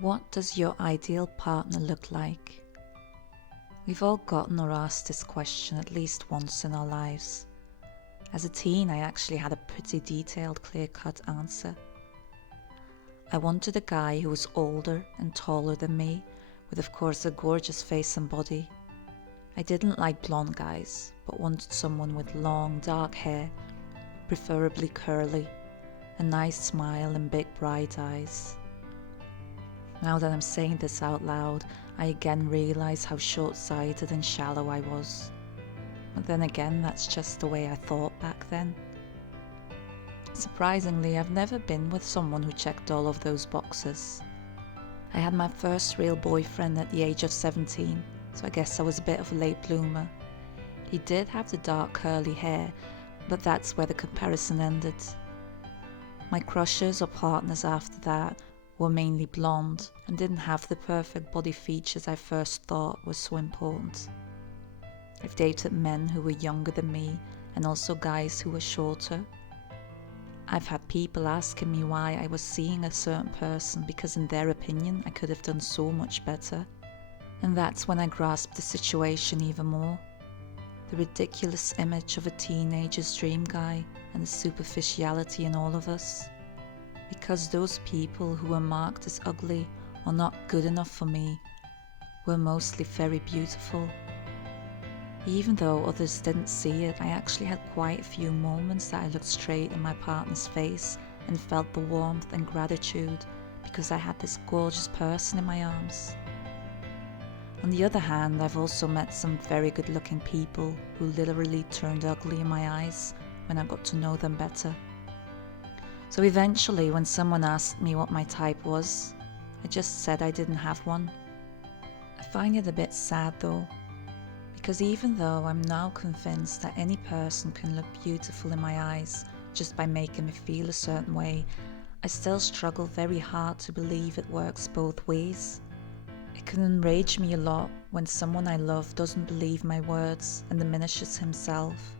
What does your ideal partner look like? We've all gotten or asked this question at least once in our lives. As a teen, I actually had a pretty detailed, clear-cut answer. I wanted a guy who was older and taller than me, with of course a gorgeous face and body. I didn't like blonde guys, but wanted someone with long, dark hair, preferably curly, a nice smile and big bright eyes. Now that I'm saying this out loud, I again realise how short-sighted and shallow I was. But then again, that's just the way I thought back then. Surprisingly, I've never been with someone who checked all of those boxes. I had my first real boyfriend at the age of 17, so I guess I was a bit of a late bloomer. He did have the dark curly hair, but that's where the comparison ended. My crushes or partners after that were mainly blonde and didn't have the perfect body features I first thought were so important. I've dated men who were younger than me and also guys who were shorter. I've had people asking me why I was seeing a certain person because in their opinion I could have done so much better. And that's when I grasped the situation even more. The ridiculous image of a teenager's dream guy and the superficiality in all of us. Because those people who were marked as ugly or not good enough for me were mostly very beautiful. Even though others didn't see it, I actually had quite a few moments that I looked straight in my partner's face and felt the warmth and gratitude because I had this gorgeous person in my arms. On the other hand, I've also met some very good looking people who literally turned ugly in my eyes when I got to know them better. So eventually, when someone asked me what my type was, I just said I didn't have one. I find it a bit sad though, because even though I'm now convinced that any person can look beautiful in my eyes just by making me feel a certain way, I still struggle very hard to believe it works both ways. It can enrage me a lot when someone I love doesn't believe my words and diminishes himself,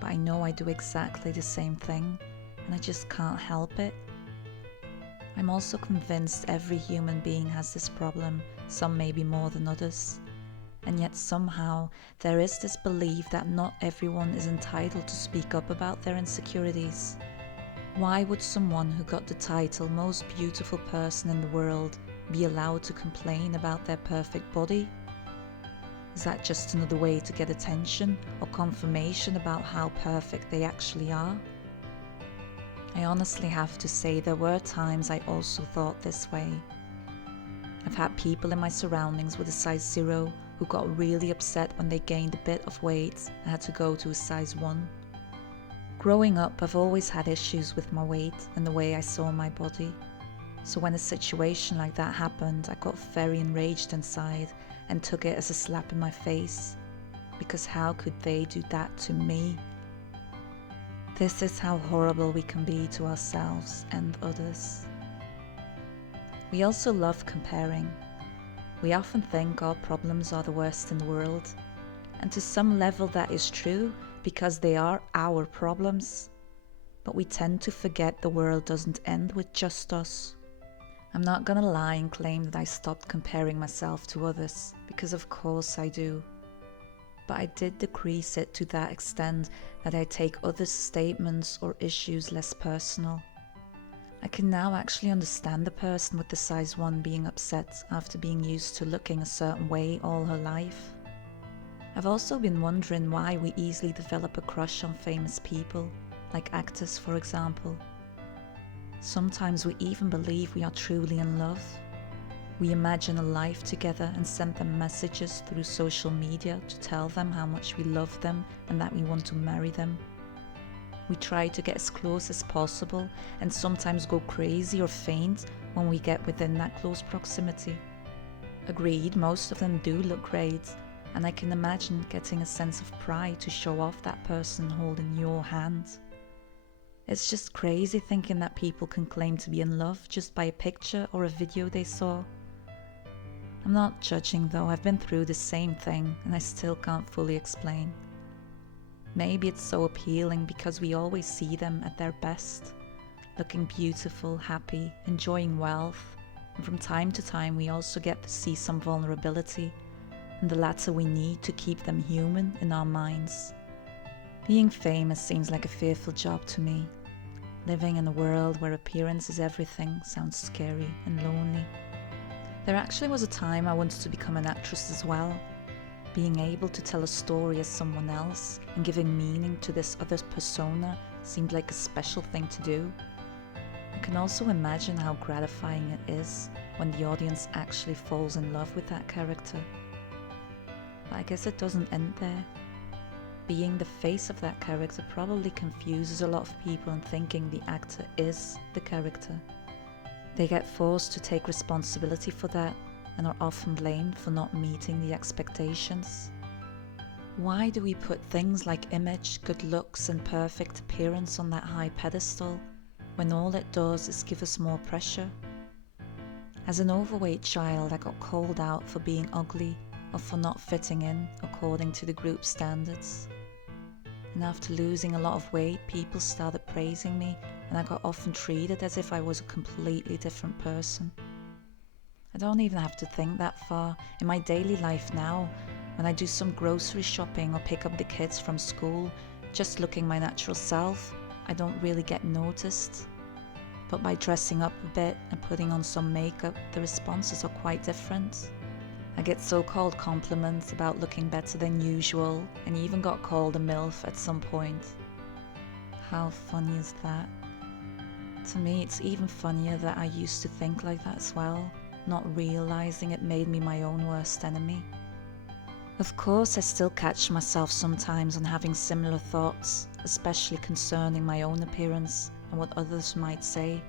but I know I do exactly the same thing, and I just can't help it. I'm also convinced every human being has this problem, some maybe more than others. And yet somehow there is this belief that not everyone is entitled to speak up about their insecurities. Why would someone who got the title most beautiful person in the world be allowed to complain about their perfect body? Is that just another way to get attention or confirmation about how perfect they actually are? I honestly have to say there were times I also thought this way. I've had people in my surroundings with a size 0 who got really upset when they gained a bit of weight and had to go to a size 1. Growing up, I've always had issues with my weight and the way I saw my body. So when a situation like that happened, I got very enraged inside and took it as a slap in my face. Because how could they do that to me? This is how horrible we can be to ourselves and others. We also love comparing. We often think our problems are the worst in the world, and to some level that is true because they are our problems. But we tend to forget the world doesn't end with just us. I'm not gonna lie and claim that I stopped comparing myself to others, because of course I do. But I did decrease it to that extent that I take others' statements or issues less personal. I can now actually understand the person with the size 1 being upset after being used to looking a certain way all her life. I've also been wondering why we easily develop a crush on famous people, like actors for example. Sometimes we even believe we are truly in love. We imagine a life together and send them messages through social media to tell them how much we love them and that we want to marry them. We try to get as close as possible and sometimes go crazy or faint when we get within that close proximity. Agreed, most of them do look great, and I can imagine getting a sense of pride to show off that person holding your hand. It's just crazy thinking that people can claim to be in love just by a picture or a video they saw. I'm not judging though, I've been through the same thing and I still can't fully explain. Maybe it's so appealing because we always see them at their best, looking beautiful, happy, enjoying wealth, and from time to time we also get to see some vulnerability, and the latter we need to keep them human in our minds. Being famous seems like a fearful job to me. Living in a world where appearance is everything sounds scary and lonely. There actually was a time I wanted to become an actress as well. Being able to tell a story as someone else and giving meaning to this other persona seemed like a special thing to do. I can also imagine how gratifying it is when the audience actually falls in love with that character. But I guess it doesn't end there. Being the face of that character probably confuses a lot of people in thinking the actor is the character. They get forced to take responsibility for that and are often blamed for not meeting the expectations. Why do we put things like image, good looks, and perfect appearance on that high pedestal when all it does is give us more pressure? As an overweight child, I got called out for being ugly or for not fitting in according to the group standards. And after losing a lot of weight, people started praising me, and I got often treated as if I was a completely different person. I don't even have to think that far. In my daily life now, when I do some grocery shopping or pick up the kids from school, just looking my natural self, I don't really get noticed. But by dressing up a bit and putting on some makeup, the responses are quite different. I get so-called compliments about looking better than usual, and even got called a MILF at some point. How funny is that? To me, it's even funnier that I used to think like that as well, not realizing it made me my own worst enemy. Of course, I still catch myself sometimes on having similar thoughts, especially concerning my own appearance and what others might say.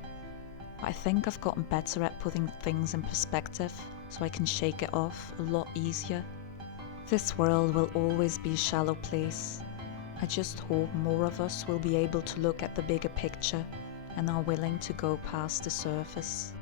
But I think I've gotten better at putting things in perspective, so I can shake it off a lot easier. This world will always be a shallow place. I just hope more of us will be able to look at the bigger picture and are willing to go past the surface.